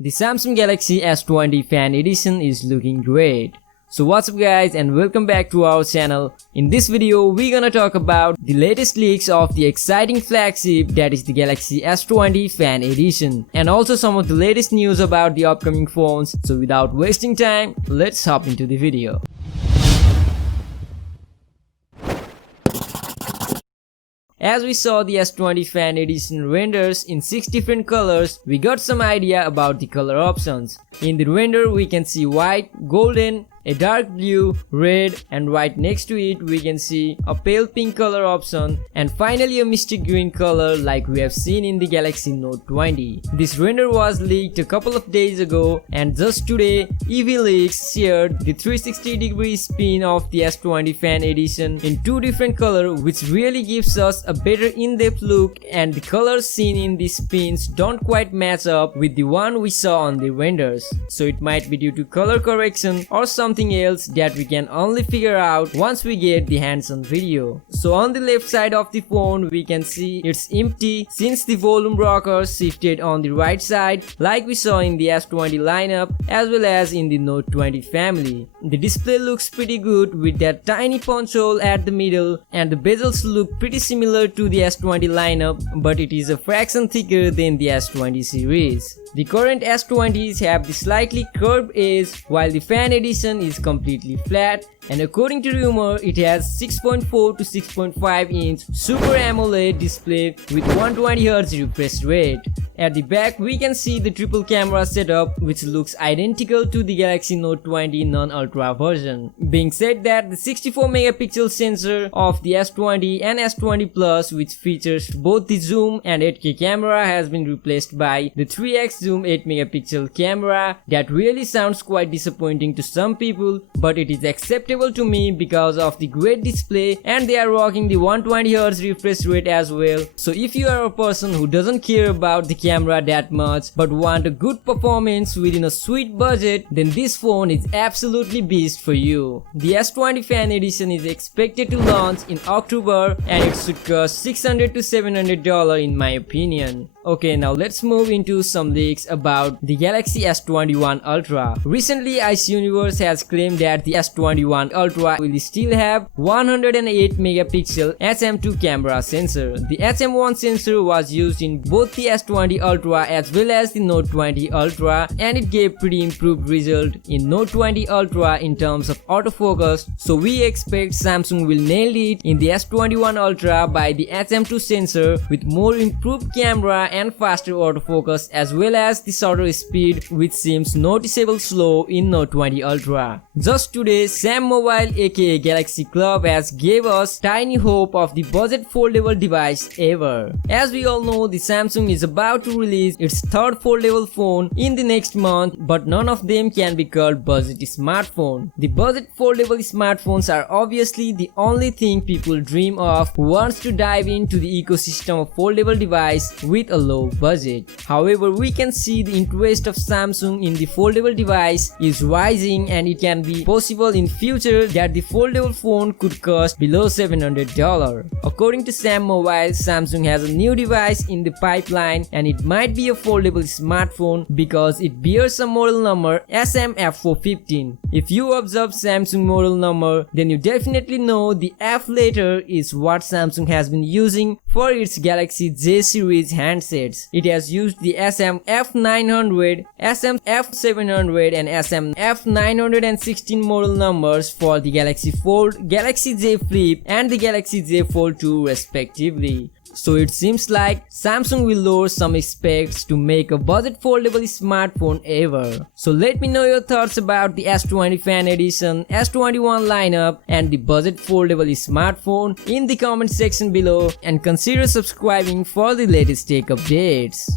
The Samsung Galaxy S20 Fan Edition is looking great. So what's up guys, and welcome back to our channel. In this video we're gonna talk about the latest leaks of the exciting flagship, that is the Galaxy S20 Fan Edition, and also some of the latest news about the upcoming phones. So without wasting time, let's hop into the video. As we saw the S20 Fan Edition renders in 6 different colors, we got some idea about the color options. In the render we can see white, golden, a dark blue, red, and right next to it we can see a pale pink color option, and finally a mystic green color like we have seen in the Galaxy Note 20. This render was leaked a couple of days ago, and just today EV Leaks shared the 360-degree spin of the S20 Fan Edition in 2 different colors, which really gives us a better in-depth look, and the colors seen in these spins don't quite match up with the one we saw on the renders. So it might be due to color correction or something else that we can only figure out once we get the hands-on video. So on the left side of the phone we can see it's empty since the volume rocker shifted on the right side like we saw in the S20 lineup as well as in the Note 20 family. The display looks pretty good with that tiny punch hole at the middle, and the bezels look pretty similar to the S20 lineup, but it is a fraction thicker than the S20 series. The current S20s have the slightly curved edge while the Fan Edition is completely flat, and according to rumor it has 6.4 to 6.5 inch Super AMOLED display with 120Hz refresh rate. At the back we can see the triple camera setup which looks identical to the Galaxy Note 20 non-ultra version. Being said that the 64 megapixel sensor of the S20 and S20 Plus, which features both the zoom and 8K camera, has been replaced by the 3x zoom 8 megapixel camera. That really sounds quite disappointing to some people, but it is acceptable to me because of the great display, and they are rocking the 120Hz refresh rate as well. So if you are a person who doesn't care about the camera that much but want a good performance within a sweet budget, then this phone is absolutely beast for you. The S20 Fan Edition is expected to launch in October, and it should cost $600 to $700 in my opinion. Okay, now let's move into some leaks about the Galaxy S21 Ultra. Recently, Ice Universe has claimed that the S21 Ultra will still have 108 megapixel SM2 camera sensor. The SM1 sensor was used in both the S20 Ultra as well as the Note 20 Ultra, and it gave pretty improved result in Note 20 Ultra in terms of autofocus. So we expect Samsung will nail it in the S21 Ultra by the SM2 sensor with more improved camera and faster autofocus as well as the shutter speed, which seems noticeably slow in Note 20 Ultra. Just today, Sam Mobile aka Galaxy Club has gave us tiny hope of the budget foldable device ever. As we all know, the Samsung is about to release its third foldable phone in the next month, but none of them can be called budget smartphone. The budget foldable smartphones are obviously the only thing people dream of who wants to dive into the ecosystem of foldable device with a low budget. However, we can see the interest of Samsung in the foldable device is rising, and it can be possible in future that the foldable phone could cost below $700. According to Sam Mobile, Samsung has a new device in the pipeline, and it might be a foldable smartphone because it bears a model number SM-F415. If you observe Samsung model number, then you definitely know the F letter is what Samsung has been using for its Galaxy J series handsets. It has used the SM-F900, SM-F700 and SM-F916 model numbers for the Galaxy Fold, Galaxy J Flip and the Galaxy J Fold 2 respectively. So it seems like Samsung will lower some specs to make a budget foldable smartphone ever. So let me know your thoughts about the S20 Fan Edition, S21 lineup and the budget foldable smartphone in the comment section below, and consider subscribing for the latest tech updates.